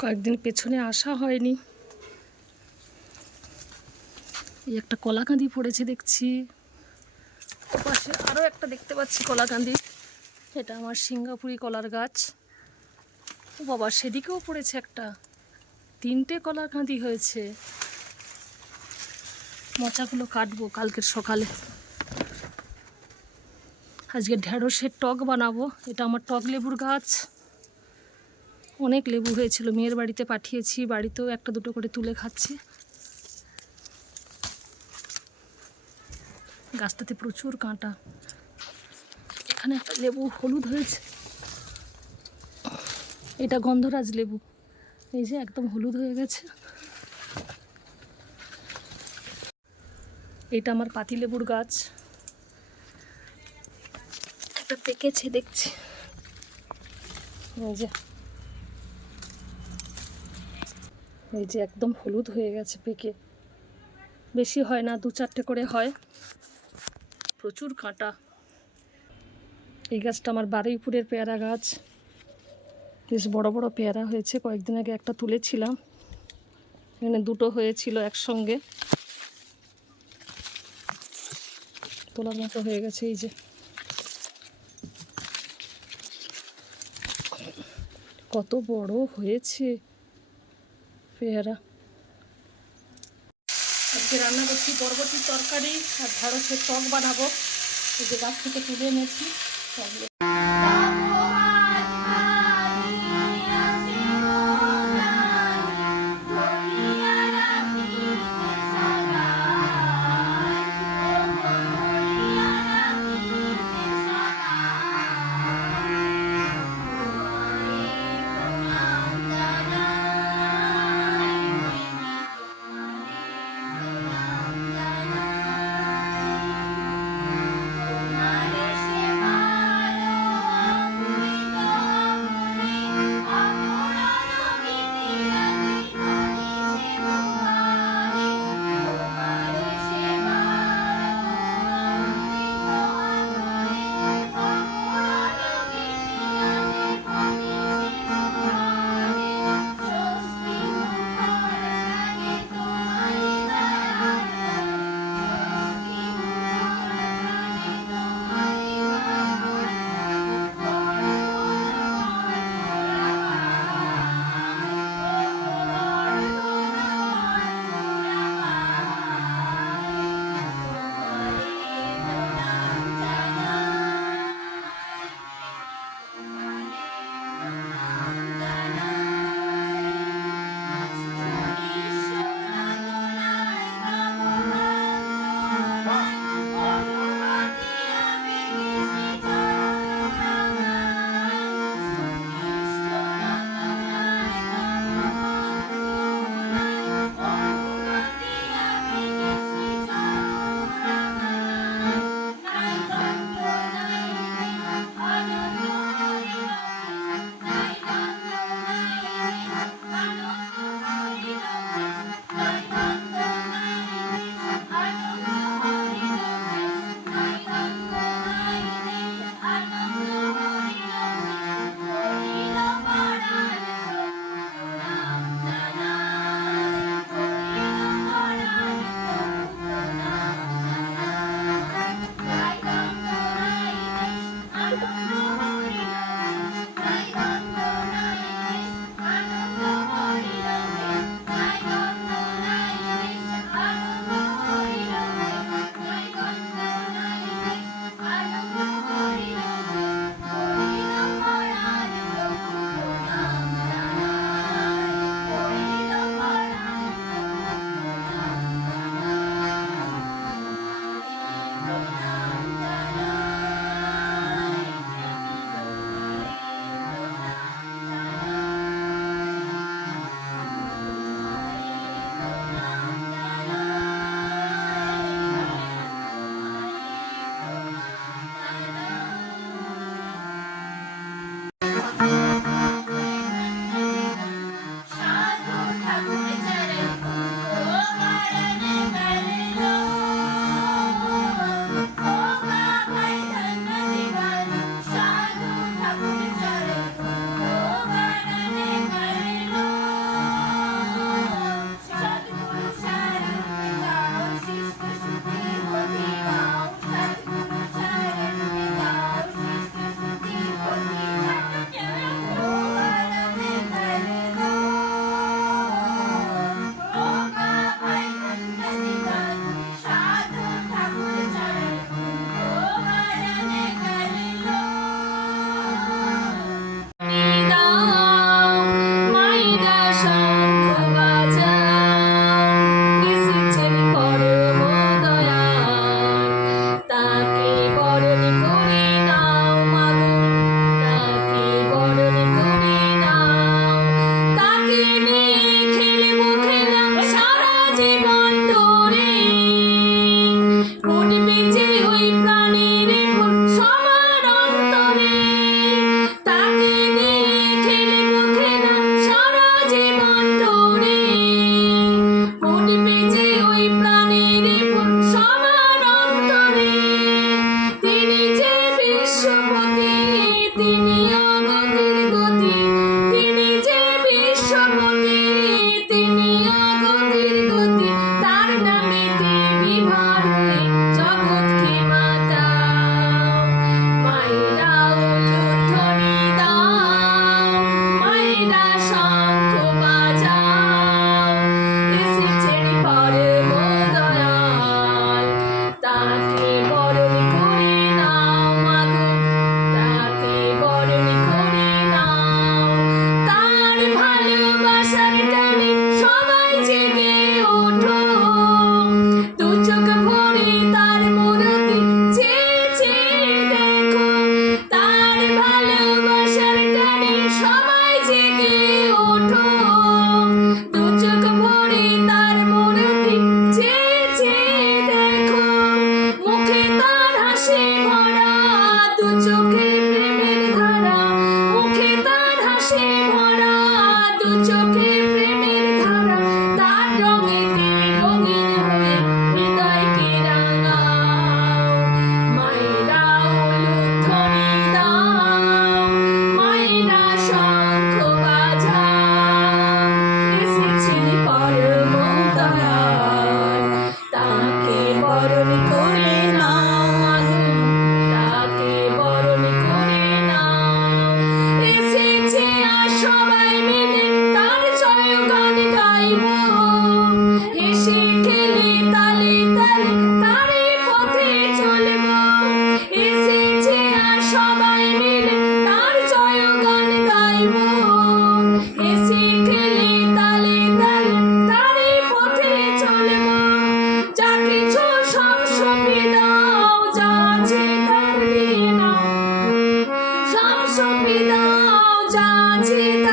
কয়েকদিন পেছনে আসা হয়নি। এই একটা কলাকাঁদি পড়েছে দেখছি। পাশে আরও একটা দেখতে পাচ্ছি কলাকাঁদি এটা আমার সিঙ্গাপুরি কলার গাছ। ও বাবা, সেদিকেও পড়েছে একটা। তিনটে কলাকাঁদি হয়েছে। মোচাগুলো কাটবো কালকের সকালে। আজকে ঢেঁড়সের টক বানাবো। এটা আমার টক লেবুর গাছ। অনেক লেবু হয়েছিল। মেয়ের বাড়িতে পাঠিয়েছি, বাড়িতেও একটা দুটো করে তুলে খাচ্ছি। গাছটাতে প্রচুর কাঁটা। এখানে একটা লেবু হলুদ হয়েছে। এটা গন্ধরাজ লেবু। এই যে একদম হলুদ হয়ে গেছে। এটা আমার পাতি লেবুর গাছ। একটা পেকেছে দেখছি। এই যে এই যে একদম হলুদ হয়ে গেছে পেকে। বেশি হয় না, দু চারটে করে হয়। প্রচুর কাঁটা। এই গাছটা আমার বারুইপুরের পেয়ারা গাছ। বেশ বড় বড় পেয়ারা হয়েছে। কয়েকদিন আগে একটা তুলেছিলাম। এখানে দুটো হয়েছিল একসঙ্গে। তোলার মতো হয়ে গেছে এই যে। কত বড় হয়েছে। পেয়ারা। আজকে রান্না করছি বরবটির তরকারি আর ঢাড়সের টক বানাবো। এই যে গাছ থেকে তুলে এনেছি চাঁচি